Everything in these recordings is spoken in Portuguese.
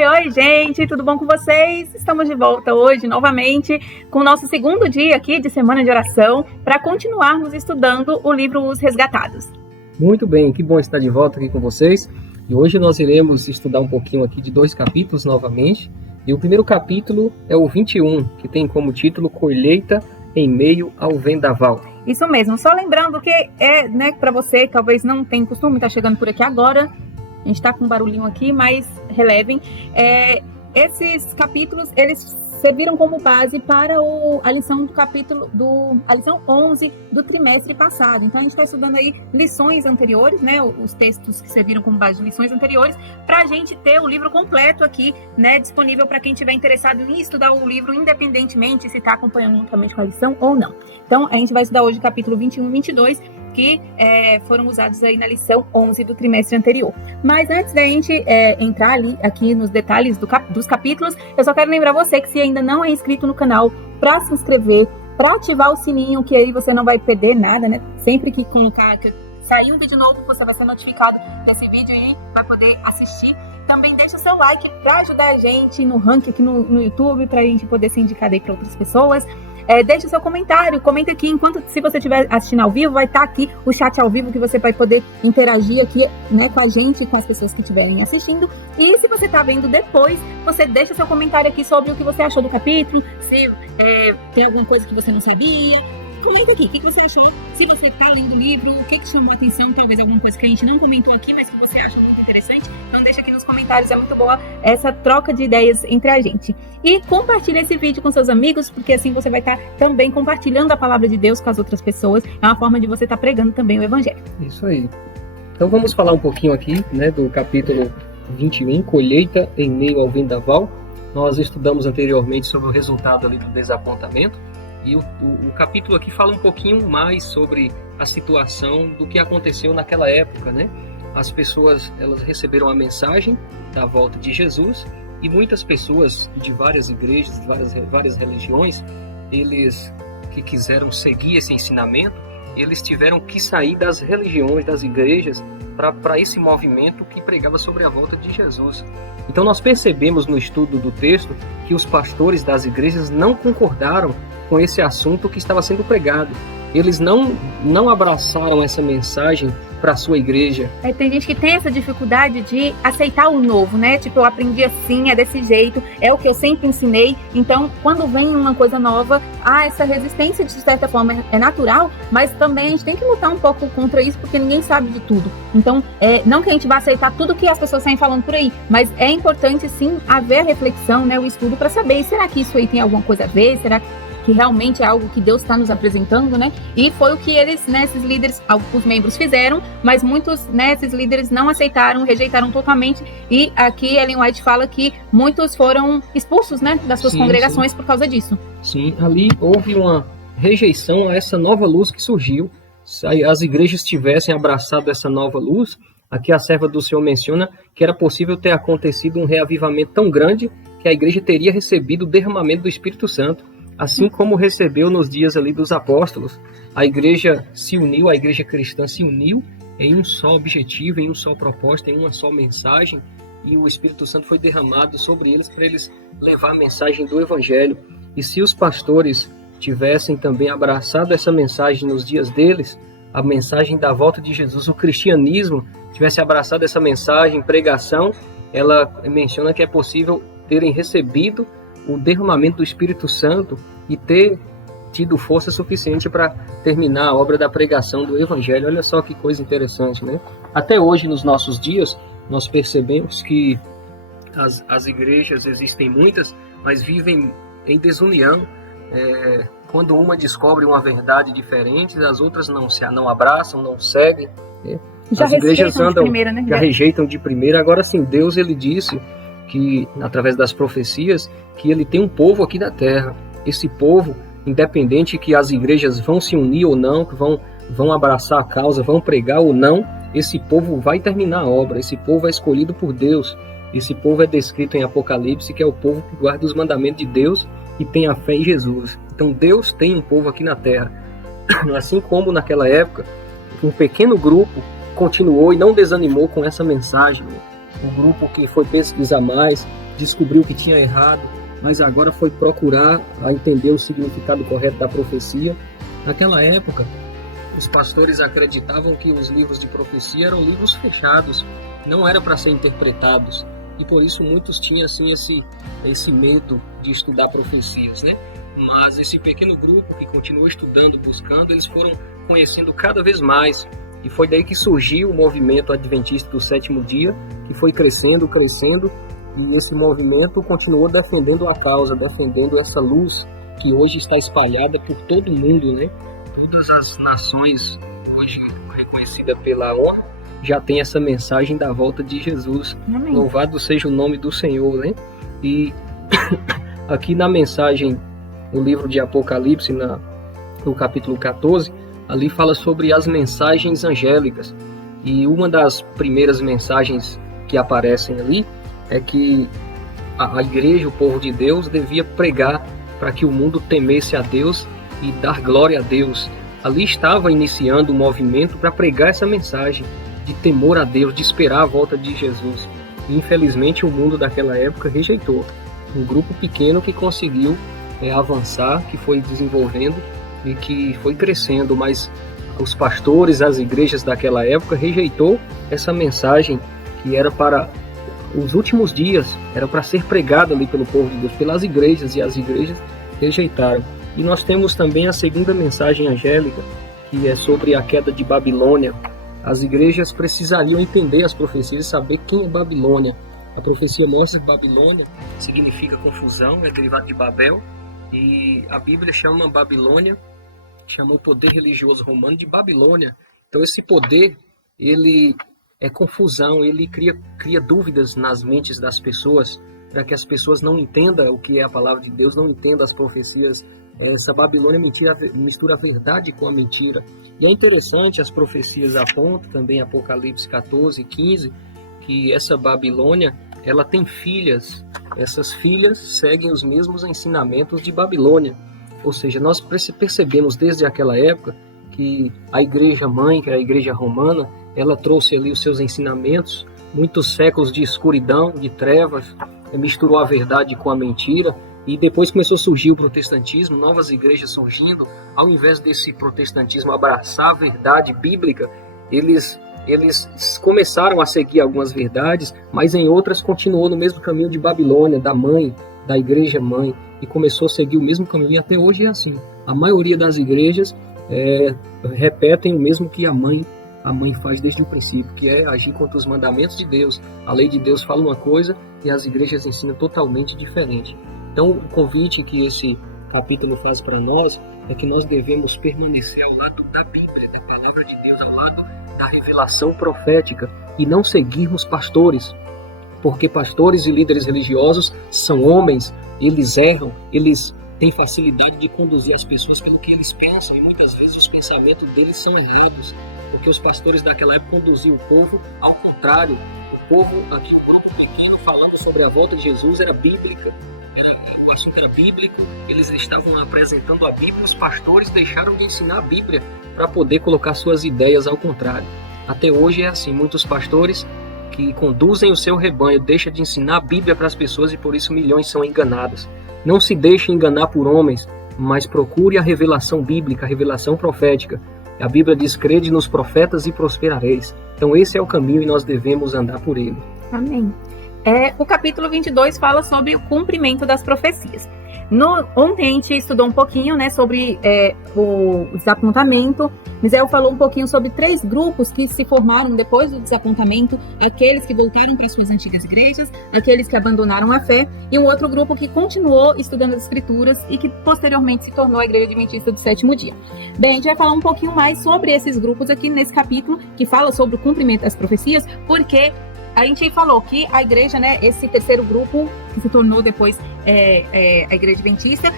Oi, gente, tudo bom com vocês? Estamos de volta hoje, novamente, com o nosso segundo dia aqui de Semana de Oração, para continuarmos estudando o livro Os Resgatados. Muito bem, que bom estar de volta aqui com vocês. E hoje nós iremos estudar um pouquinho aqui de 2 capítulos novamente. E o primeiro capítulo é o 21, que tem como título Colheita em meio ao vendaval. Isso mesmo, só lembrando que para você que talvez não tenha costume estar chegando por aqui agora, a gente está com um barulhinho aqui, mas relevem. Esses capítulos, eles serviram como base para a lição a lição 11 do trimestre passado. Então a gente está estudando aí lições anteriores, né? Os textos que serviram como base de lições anteriores, para a gente ter o livro completo aqui, né? Disponível para quem estiver interessado em estudar o livro, independentemente se está acompanhando juntamente com a lição ou não. Então a gente vai estudar hoje o capítulo 21 e 22, que foram usados aí na lição 11 do trimestre anterior. Mas antes da gente entrar aqui nos detalhes dos capítulos, eu só quero lembrar você que se ainda não é inscrito no canal, para se inscrever, para ativar o sininho, que aí você não vai perder nada, né? Sempre que sair um vídeo novo, você vai ser notificado desse vídeo e vai poder assistir. Também deixa o seu like para ajudar a gente no ranking aqui no YouTube, para a gente poder ser indicado aí para outras pessoas. Deixe o seu comentário, comenta aqui, se você estiver assistindo ao vivo, vai estar aqui o chat ao vivo, que você vai poder interagir aqui, né, com a gente, com as pessoas que estiverem assistindo. E se você está vendo depois, você deixa o seu comentário aqui sobre o que você achou do capítulo, se tem alguma coisa que você não sabia. Comenta aqui, o que você achou, se você está lendo o livro, o que chamou a atenção, talvez alguma coisa que a gente não comentou aqui, mas que você acha muito interessante. Então deixa aqui nos comentários, é muito boa essa troca de ideias entre a gente. E compartilha esse vídeo com seus amigos, porque assim você vai estar também compartilhando a palavra de Deus com as outras pessoas. É uma forma de você estar pregando também o Evangelho. Isso aí. Então vamos falar um pouquinho aqui, né, do capítulo 21, Colheita em meio ao vendaval. Nós estudamos anteriormente sobre o resultado ali do desapontamento. E o capítulo aqui fala um pouquinho mais sobre a situação do que aconteceu naquela época, né? As pessoas, elas receberam a mensagem da volta de Jesus, e muitas pessoas de várias igrejas, de várias religiões, eles que quiseram seguir esse ensinamento, eles tiveram que sair das religiões, das igrejas, para esse movimento que pregava sobre a volta de Jesus. Então nós percebemos no estudo do texto que os pastores das igrejas não concordaram com esse assunto que estava sendo pregado. Eles não abraçaram essa mensagem para a sua igreja. Tem gente que tem essa dificuldade de aceitar o novo, né? Tipo, eu aprendi assim, é desse jeito, é o que eu sempre ensinei. Então, quando vem uma coisa nova, essa resistência, de certa forma, é natural, mas também a gente tem que lutar um pouco contra isso, porque ninguém sabe de tudo. Então, não que a gente vá aceitar tudo que as pessoas saem falando por aí, mas é importante, sim, haver a reflexão, né? O estudo para saber, será que isso aí tem alguma coisa a ver? Será que realmente é algo que Deus está nos apresentando, né? E foi o que eles, né, esses líderes, os membros fizeram, mas muitos, né, esses líderes não aceitaram, rejeitaram totalmente, e aqui Ellen White fala que muitos foram expulsos, né, das suas congregações por causa disso. Sim, ali houve uma rejeição a essa nova luz que surgiu. Se as igrejas tivessem abraçado essa nova luz, aqui a serva do Senhor menciona que era possível ter acontecido um reavivamento tão grande que a igreja teria recebido o derramamento do Espírito Santo, assim como recebeu nos dias ali dos apóstolos. A igreja se uniu, a igreja cristã se uniu em um só objetivo, em um só propósito, em uma só mensagem, e o Espírito Santo foi derramado sobre eles para eles levar a mensagem do Evangelho. E se os pastores tivessem também abraçado essa mensagem nos dias deles, a mensagem da volta de Jesus, o cristianismo tivesse abraçado essa mensagem, pregação, ela menciona que é possível terem recebido o derramamento do Espírito Santo e ter tido força suficiente para terminar a obra da pregação do Evangelho. Olha só que coisa interessante, né? Até hoje, nos nossos dias, nós percebemos que as igrejas existem muitas, mas vivem em desunião. Quando uma descobre uma verdade diferente, as outras não abraçam, não seguem. Né? As igrejas andam, primeira, né? Já rejeitam de primeira. Agora sim, Deus, ele disse que, através das profecias, que ele tem um povo aqui na terra. Esse povo, independente que as igrejas vão se unir ou não, que vão abraçar a causa, vão pregar ou não, esse povo vai terminar a obra. Esse povo é escolhido por Deus. Esse povo é descrito em Apocalipse, que é o povo que guarda os mandamentos de Deus e tem a fé em Jesus. Então Deus tem um povo aqui na terra. Assim como naquela época, um pequeno grupo continuou e não desanimou com essa mensagem. O grupo que foi pesquisar mais, descobriu que tinha errado, mas agora foi procurar a entender o significado correto da profecia. Naquela época, os pastores acreditavam que os livros de profecia eram livros fechados, não era para ser interpretados, e por isso muitos tinham assim esse medo de estudar profecias, né? Mas esse pequeno grupo que continuou estudando, buscando, eles foram conhecendo cada vez mais, e foi daí que surgiu o movimento adventista do sétimo dia, que foi crescendo, e esse movimento continuou defendendo a causa, defendendo essa luz que hoje está espalhada por todo o mundo, né? Todas as nações hoje reconhecidas pela ONU já tem essa mensagem da volta de Jesus. Amém. Louvado seja o nome do Senhor, né? E aqui na mensagem, no livro de Apocalipse, no capítulo 14, ali fala sobre as mensagens angélicas. E uma das primeiras mensagens que aparecem ali é que a igreja, o povo de Deus, devia pregar para que o mundo temesse a Deus e dar glória a Deus. Ali estava iniciando um movimento para pregar essa mensagem de temor a Deus, de esperar a volta de Jesus. E, infelizmente, o mundo daquela época rejeitou. Um grupo pequeno que conseguiu avançar, que foi desenvolvendo e que foi crescendo, mas os pastores, as igrejas daquela época rejeitou essa mensagem que era para os últimos dias, era para ser pregada ali pelo povo de Deus, pelas igrejas, e as igrejas rejeitaram. E nós temos também a segunda mensagem angélica, que é sobre a queda de Babilônia. As igrejas precisariam entender as profecias e saber quem é Babilônia. A profecia mostra que Babilônia significa confusão, é derivado de Babel, e a Bíblia chama Babilônia, chama o poder religioso romano de Babilônia. Então esse poder, ele é confusão, ele cria dúvidas nas mentes das pessoas, para que as pessoas não entendam o que é a palavra de Deus, não entendam as profecias. Essa Babilônia mistura a verdade com a mentira. E é interessante, as profecias apontam, também Apocalipse 14, 15, que essa Babilônia, ela tem filhas. Essas filhas seguem os mesmos ensinamentos de Babilônia. Ou seja, nós percebemos desde aquela época que a igreja mãe, que é a igreja romana, ela trouxe ali os seus ensinamentos, muitos séculos de escuridão, de trevas, misturou a verdade com a mentira, e depois começou a surgir o protestantismo, novas igrejas surgindo. Ao invés desse protestantismo abraçar a verdade bíblica, eles começaram a seguir algumas verdades, mas em outras continuou no mesmo caminho de Babilônia, da mãe, da igreja mãe, e começou a seguir o mesmo caminho, e até hoje é assim. A maioria das igrejas repetem o mesmo que a mãe faz desde o princípio, que é agir contra os mandamentos de Deus. A lei de Deus fala uma coisa e as igrejas ensinam totalmente diferente. Então, o convite que esse capítulo faz para nós é que nós devemos permanecer ao lado da Bíblia, da palavra de Deus, ao lado da revelação profética, e não seguirmos pastores, porque pastores e líderes religiosos são homens, eles erram, eles têm facilidade de conduzir as pessoas pelo que eles pensam, e muitas vezes os pensamentos deles são errados, porque os pastores daquela época conduziam o povo ao contrário. O povo, aqui um grupo pequeno, falando sobre a volta de Jesus, era bíblica, o assunto era bíblico, eles estavam apresentando a Bíblia, os pastores deixaram de ensinar a Bíblia para poder colocar suas ideias ao contrário. Até hoje é assim, muitos pastores que conduzem o seu rebanho deixam de ensinar a Bíblia para as pessoas, e por isso milhões são enganadas. Não se deixe enganar por homens, mas procure a revelação bíblica, a revelação profética. A Bíblia diz: crede nos profetas e prosperareis. Então esse é o caminho e nós devemos andar por ele. Amém. O capítulo 22 fala sobre o cumprimento das profecias. Ontem a gente estudou um pouquinho, né, sobre o desapontamento. Misael falou um pouquinho sobre 3 grupos que se formaram depois do desapontamento: aqueles que voltaram para suas antigas igrejas, aqueles que abandonaram a fé, e um outro grupo que continuou estudando as escrituras e que posteriormente se tornou a Igreja Adventista do Sétimo Dia. Bem, a gente vai falar um pouquinho mais sobre esses grupos aqui nesse capítulo, que fala sobre o cumprimento das profecias, porque a gente falou que a igreja, né, esse terceiro grupo que se tornou depois a Igreja Adventista,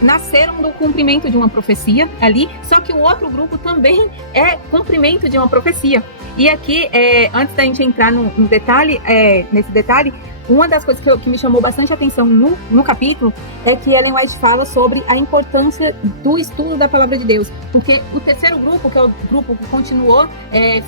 nasceram do cumprimento de uma profecia ali, só que o outro grupo também é cumprimento de uma profecia. E aqui, antes da gente entrar nesse detalhe, uma das coisas que me chamou bastante atenção no capítulo é que Ellen White fala sobre a importância do estudo da palavra de Deus, porque o terceiro grupo, que é o grupo que continuou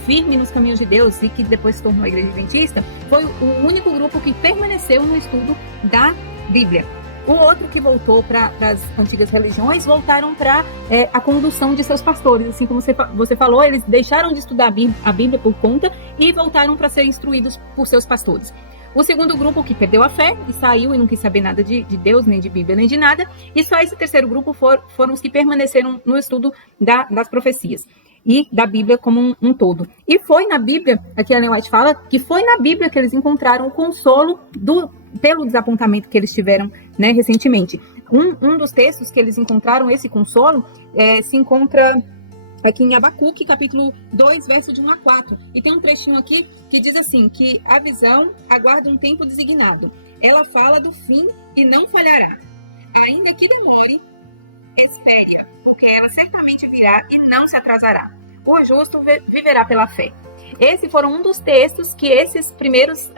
firme nos caminhos de Deus e que depois se tornou a Igreja Adventista, foi o único grupo que permaneceu no estudo da Bíblia. O outro que voltou para as antigas religiões, voltaram para a condução de seus pastores. Assim como você falou, eles deixaram de estudar a Bíblia por conta e voltaram para ser instruídos por seus pastores. O segundo grupo que perdeu a fé e saiu e não quis saber nada de Deus, nem de Bíblia, nem de nada. E só esse terceiro grupo foram os que permaneceram no estudo das profecias e da Bíblia como um todo. E foi na Bíblia, aqui a Ellen White fala, que foi na Bíblia que eles encontraram o consolo pelo desapontamento que eles tiveram, né, recentemente. Um dos textos que eles encontraram esse consolo se encontra aqui em Abacuque, capítulo 2, verso de 1 a 4. E tem um trechinho aqui que diz assim, que a visão aguarda um tempo designado. Ela fala do fim e não falhará. Ainda que demore, espere-a, porque ela certamente virá e não se atrasará. O justo viverá pela fé. Esse foram um dos textos que esses primeiros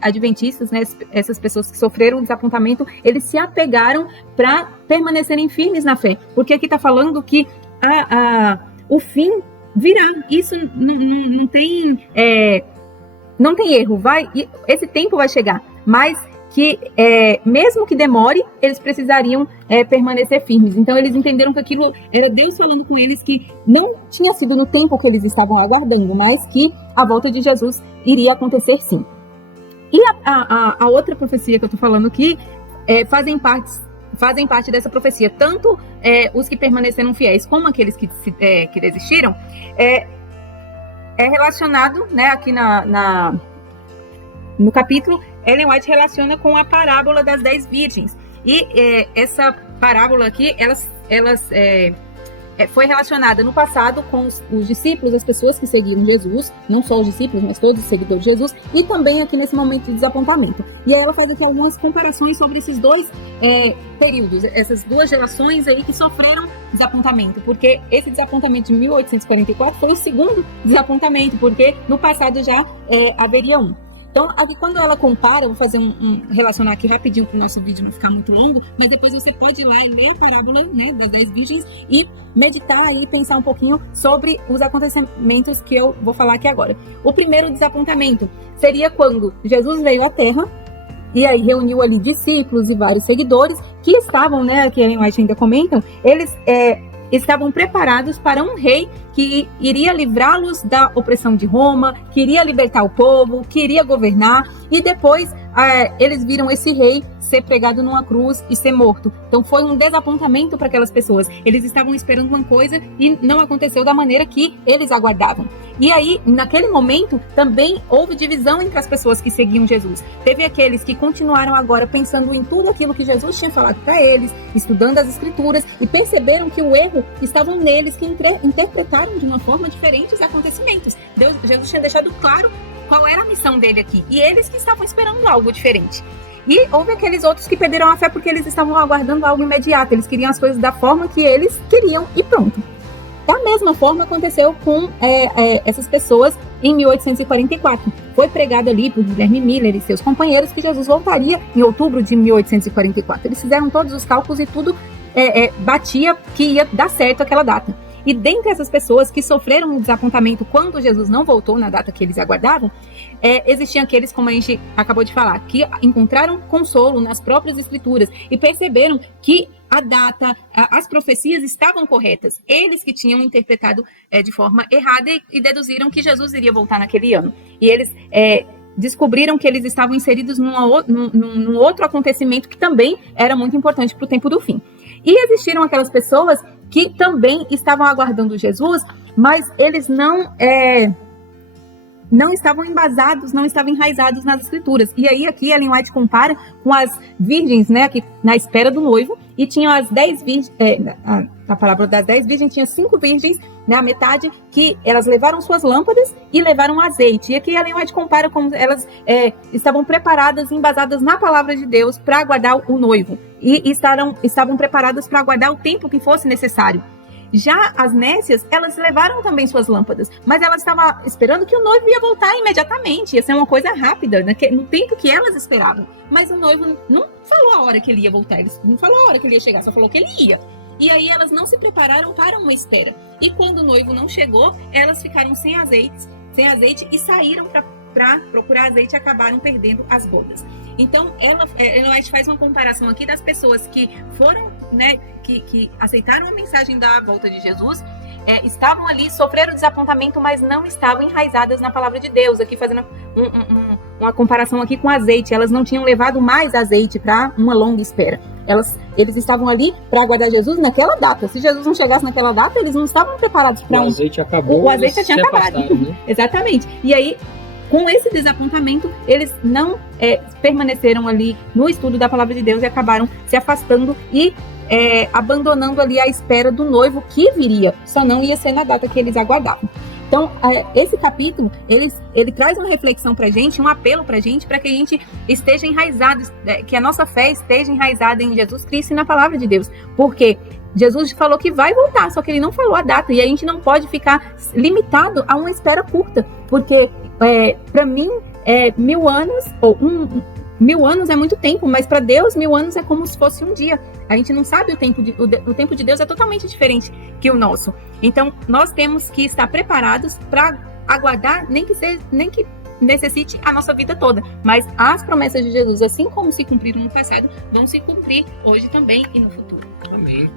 adventistas, né, essas pessoas que sofreram desapontamento, eles se apegaram para permanecerem firmes na fé. Porque aqui está falando que o fim virá. Isso não tem erro. Esse tempo vai chegar. Mas que mesmo que demore, eles precisariam permanecer firmes. Então eles entenderam que aquilo era Deus falando com eles, que não tinha sido no tempo que eles estavam aguardando, mas que a volta de Jesus iria acontecer sim. E a outra profecia que eu estou falando aqui fazem parte dessa profecia, tanto os que permaneceram fiéis como aqueles que desistiram, é relacionado, né, aqui no capítulo. Ellen White relaciona com a parábola das 10 virgens. E essa parábola aqui, foi relacionada no passado com os discípulos, as pessoas que seguiram Jesus, não só os discípulos, mas todos os seguidores de Jesus, e também aqui nesse momento de desapontamento. E aí ela faz aqui algumas comparações sobre esses dois períodos, essas duas gerações aí que sofreram desapontamento, porque esse desapontamento de 1844 foi o segundo desapontamento, porque no passado já haveria um. Então, aqui quando ela compara, vou fazer relacionar aqui rapidinho para o nosso vídeo não ficar muito longo, mas depois você pode ir lá e ler a parábola, né, das 10 virgens e meditar e pensar um pouquinho sobre os acontecimentos que eu vou falar aqui agora. O primeiro desapontamento seria quando Jesus veio à Terra e aí reuniu ali discípulos e vários seguidores que estavam, né, que a Ellen White ainda comentam, eles estavam preparados para um rei que iria livrá-los da opressão de Roma, que iria libertar o povo, que iria governar, e depois eles viram esse rei ser pregado numa cruz e ser morto. Então foi um desapontamento para aquelas pessoas. Eles estavam esperando uma coisa e não aconteceu da maneira que eles aguardavam. E aí, naquele momento, também houve divisão entre as pessoas que seguiam Jesus. Teve aqueles que continuaram agora pensando em tudo aquilo que Jesus tinha falado para eles, estudando as Escrituras, e perceberam que o erro estava neles, que interpretaram de uma forma diferente os acontecimentos. Jesus tinha deixado claro qual era a missão dele aqui, e eles que estavam esperando algo diferente. E houve aqueles outros que perderam a fé porque eles estavam aguardando algo imediato, eles queriam as coisas da forma que eles queriam e pronto. Da mesma forma aconteceu com essas pessoas em 1844. Foi pregado ali por Guilherme Miller e seus companheiros que Jesus voltaria em outubro de 1844. Eles fizeram todos os cálculos e tudo batia que ia dar certo aquela data. E dentre essas pessoas que sofreram um desapontamento quando Jesus não voltou na data que eles aguardavam, existiam aqueles, como a gente acabou de falar, que encontraram consolo nas próprias Escrituras e perceberam que a data, as profecias estavam corretas. Eles que tinham interpretado de forma errada e deduziram que Jesus iria voltar naquele ano. E eles descobriram que eles estavam inseridos num outro acontecimento que também era muito importante para o tempo do fim. E existiram aquelas pessoas que também estavam aguardando Jesus, mas eles não estavam embasados, não estavam enraizados nas Escrituras. E aí aqui Ellen White compara com as virgens, né, que na espera do noivo, e tinham as 10 virgens, a parábola das 10 virgens tinha 5 virgens, né, a metade, que elas levaram suas lâmpadas e levaram azeite. E aqui Ellen White compara como elas estavam preparadas, embasadas na palavra de Deus para aguardar o noivo. E estavam preparadas para aguardar o tempo que fosse necessário. Já as nécias, elas levaram também suas lâmpadas, mas elas estavam esperando que o noivo ia voltar imediatamente, ia ser uma coisa rápida, no tempo que elas esperavam. Mas o noivo não falou a hora que ele ia voltar, ele não falou a hora que ele ia chegar, só falou que ele ia. E aí elas não se prepararam para uma espera. E quando o noivo não chegou, elas ficaram sem azeite e saíram para procurar azeite e acabaram perdendo as bodas. Então, Ellen White faz uma comparação aqui das pessoas que foram, né, que aceitaram a mensagem da volta de Jesus, estavam ali, sofreram desapontamento, mas não estavam enraizadas na palavra de Deus. Aqui fazendo uma comparação aqui com azeite, elas não tinham levado mais azeite para uma longa espera. Eles estavam ali para aguardar Jesus naquela data. Se Jesus não chegasse naquela data, eles não estavam preparados para O azeite acabou. O azeite já tinha acabado. Né? Exatamente. E aí, com esse desapontamento, eles não permaneceram ali no estudo da palavra de Deus e acabaram se afastando e abandonando ali a espera do noivo que viria. Só não ia ser na data que eles aguardavam. Então, esse capítulo, ele traz uma reflexão pra gente, um apelo pra gente, para que a gente esteja enraizado, que a nossa fé esteja enraizada em Jesus Cristo e na palavra de Deus. Porque Jesus falou que vai voltar, só que ele não falou a data, e a gente não pode ficar limitado a uma espera curta, porque para mim, 1000 anos, ou 1000 anos é muito tempo, mas para Deus 1000 anos é como se fosse um dia. A gente não sabe o tempo de Deus é totalmente diferente que o nosso. Então, nós temos que estar preparados para aguardar, nem que necessite a nossa vida toda. Mas as promessas de Jesus, assim como se cumpriram no passado, vão se cumprir hoje também e no futuro. Amém.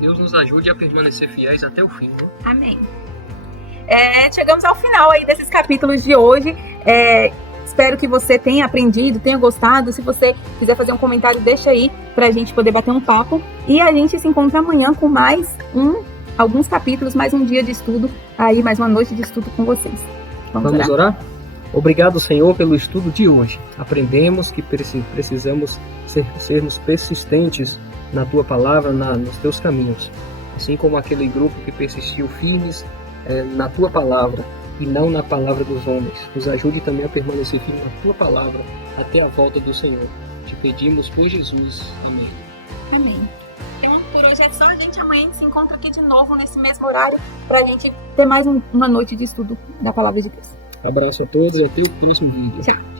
Deus nos ajude a permanecer fiéis até o fim. Né? Amém. Chegamos ao final aí desses capítulos de hoje. Espero que você tenha aprendido, tenha gostado. Se você quiser fazer um comentário, deixa aí pra gente poder bater um papo. E a gente se encontra amanhã com mais alguns capítulos, mais um dia de estudo, aí mais uma noite de estudo com vocês. Vamos orar? Obrigado, Senhor, pelo estudo de hoje. Aprendemos que precisamos sermos persistentes na Tua palavra, nos Teus caminhos. Assim como aquele grupo que persistiu firmes na Tua palavra e não na palavra dos homens. Nos ajude também a permanecer firme na Tua palavra até a volta do Senhor. Te pedimos por Jesus. Amém. Amém. Então, por hoje é só, a gente. Amanhã a gente se encontra aqui de novo nesse mesmo horário para a gente ter mais uma noite de estudo da palavra de Deus. Abraço a todos e até o próximo vídeo. Tchau.